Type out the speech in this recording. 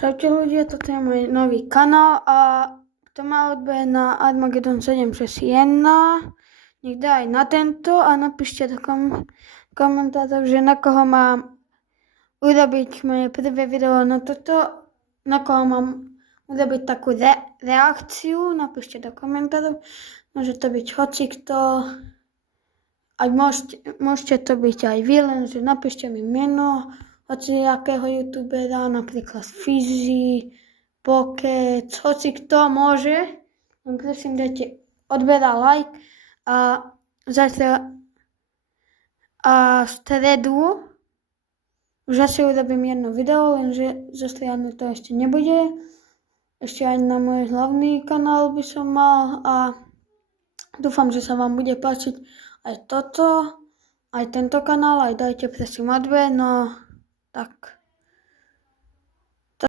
Čaute ľudia, toto je môj nový kanál a to má odber na Armageddon 761. Nech dá aj na tento a napíšte do komentárov, že na koho mám urobiť moje prvé video na toto, na koho mám urobiť takú reakciu, napíšte do komentárov. Môže to byť hocikto, aj môžete to byť aj vy, lenže napíšte mi meno hociakého youtubera, napríklad Fizzy, Pokec, hocikto môže. Len prosím, dajte odber a like a zatiaľ a v stredu už asi urobím jedno video, lenže zo strany to ešte nebude. Ešte aj na môj hlavný kanál by som mal a dúfam, že sa vám bude páčiť aj toto, aj tento kanál, aj dajte prosím odber, no tak.